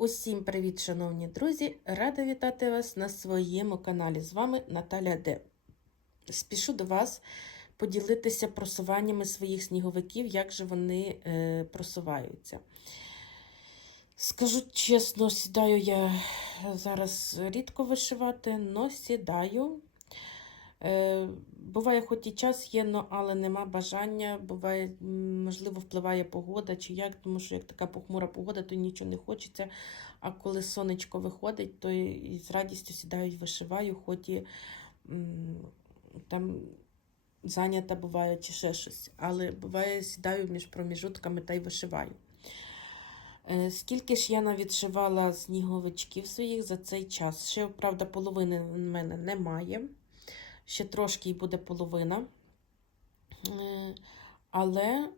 Усім привіт, шановні друзі! Рада вітати вас на своєму каналі. З вами Наталя Д. Спішу до вас поділитися просуваннями своїх сніговиків, як же вони е, просуваються. Скажу чесно, сідаю я зараз рідко вишивати, але сідаю. Е, буває, хоч і час є, але нема бажання. Буває, можливо, впливає погода чи як, тому що як така похмура погода, то нічого не хочеться. А коли сонечко виходить, то і з радістю сідаю вишиваю, хоч і там зайнята буває чи ще щось. Але буває, сідаю між проміжутками та й вишиваю. Е, Скільки ж я навідшивала сніговичків своїх за цей час? Ще, правда, половини в мене немає. Ще трошки і буде половина. Е, Але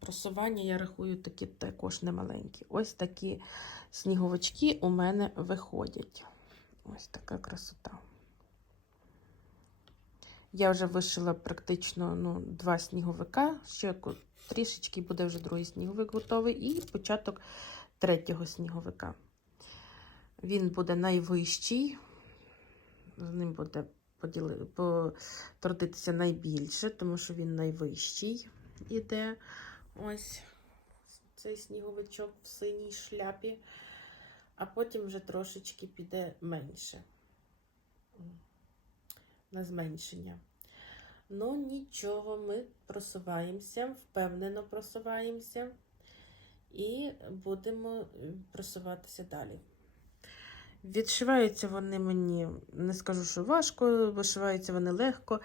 просування, я рахую, такі також немаленькі. Ось такі сніговички у мене виходять. Ось така красота. Я вже вишила практично ну, два сніговика. Ще трішечки буде вже другий сніговик готовий, і початок третього сніговика. Він буде найвищий, з ним буде поділи, потрудитися найбільше, тому що він найвищий іде. Ось цей сніговичок в синій шляпі, а потім вже трошечки піде менше на зменшення. Ну, нічого, ми просуваємося, впевнено просуваємося і будемо просуватися далі. Відшиваються вони мені, не скажу, що важко, вишиваються вони легко.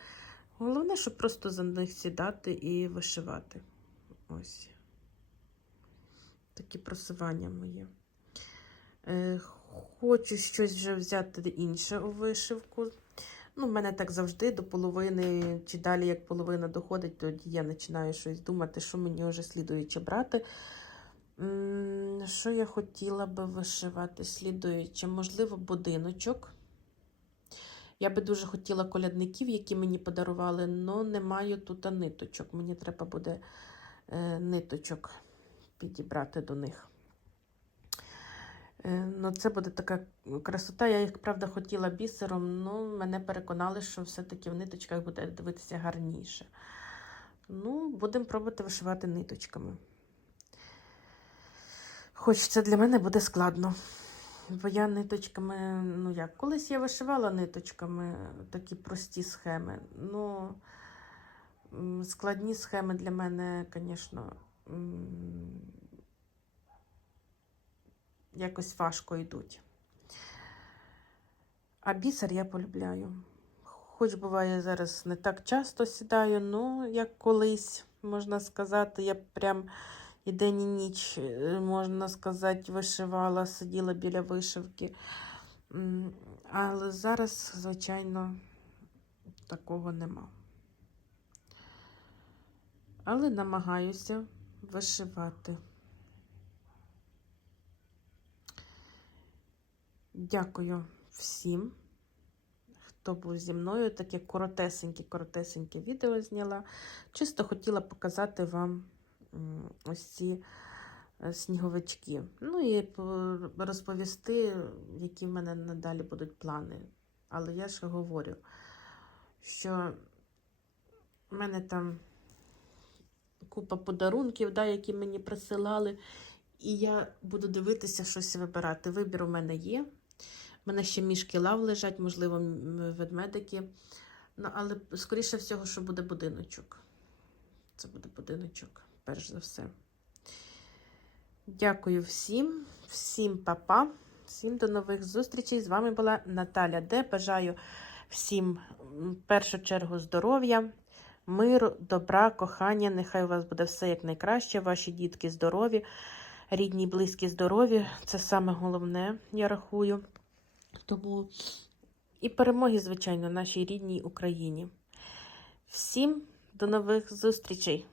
Головне, щоб просто за них сідати і вишивати. Ось. Такі просування мої. Е, хочу щось вже взяти інше у вишивку. Ну, в мене так завжди до половини, чи далі як половина доходить, тоді я починаю щось думати, що мені вже слідуюче брати. Що я хотіла би вишивати слідуюче? Можливо, будиночок. Я би дуже хотіла колядників, які мені подарували, але не маю тут ниточок. Мені треба буде е, ниточок підібрати до них. Е, Ну, це буде така красота. Я їх, правда, хотіла бісером, але мене переконали, що все-таки в ниточках буде дивитися гарніше. Ну, будемо пробувати вишивати ниточками. Хоч це для мене буде складно. Бо я ниточками, ну як, колись я вишивала ниточками такі прості схеми. Ну, складні схеми для мене, звісно, якось важко йдуть. А бісер я полюбляю. Хоч буває зараз не так часто сідаю, ну як колись, можна сказати, я прям і день і ніч, е, можна сказати, вишивала, сиділа біля вишивки. Але зараз, звичайно, такого нема. Але намагаюся вишивати. Дякую всім, хто був зі мною. Таке коротесеньке, коротесеньке відео зняла. Чисто хотіла показати вам ось ці е, сніговички. Ну і розповісти, які в мене надалі будуть плани. Але я ж говорю, що в мене там купа подарунків, да, які мені присилали. І я буду дивитися, щось вибирати. Вибір у мене є. У мене ще мішки лав лежать, можливо, ведмедики. Ну, але скоріше всього, що буде будиночок. Це буде будиночок, перш за все. Дякую всім, всім па-па, всім до нових зустрічей. З вами була Наталя Д. Бажаю всім в першу чергу здоров'я, миру, добра, кохання. Нехай у вас буде все як найкраще. Ваші дітки здорові, рідні, близькі здорові. Це саме головне, я рахую. Тому і перемоги, звичайно, нашій рідній Україні. Всім до нових зустрічей!